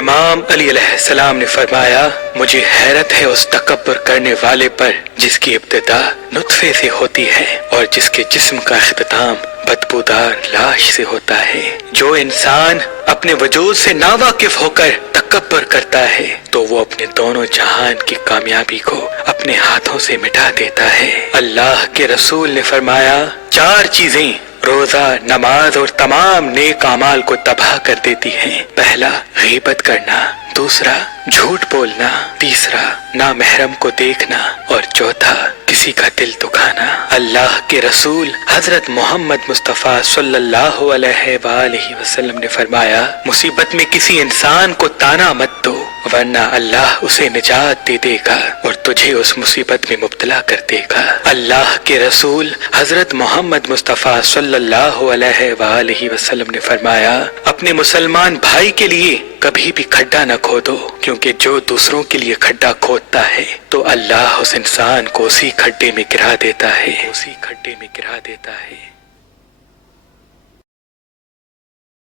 امام علی علیہ السلام نے فرمایا، مجھے حیرت ہے اس تکبر کرنے والے پر جس کی ابتدا نطفے سے ہوتی ہے اور جس کے جسم کا اختتام بدبودار لاش سے ہوتا ہے۔ جو انسان اپنے وجود سے ناواقف ہو کر تکبر کرتا ہے تو وہ اپنے دونوں جہان کی کامیابی کو اپنے ہاتھوں سے مٹا دیتا ہے۔ اللہ کے رسول نے فرمایا، 4 چیزیں روزہ، نماز اور تمام نیک اعمال کو تباہ کر دیتی ہیں۔ پہلا، غیبت کرنا، دوسرا، جھوٹ بولنا، تیسرا، نامحرم کو دیکھنا، اور چوتھا، کسی کا دل دکھانا۔ اللہ کے رسول حضرت محمد مصطفیٰ صلی اللہ علیہ وآلہ وسلم نے فرمایا، مصیبت میں کسی انسان کو طعنہ مت دو ورنہ اللہ اسے نجات دے دے گا اور تجھے اس مصیبت میں مبتلا کر دے گا۔ اللہ کے رسول حضرت محمد مصطفیٰ صلی اللہ علیہ وآلہ وسلم نے فرمایا، اپنے مسلمان بھائی کے لیے کبھی بھی کھڈا نہ کھودو، کیونکہ جو دوسروں کے لیے کھڈا کھودتا ہے تو اللہ اس انسان کو اسی کھڈے میں گرا دیتا ہے۔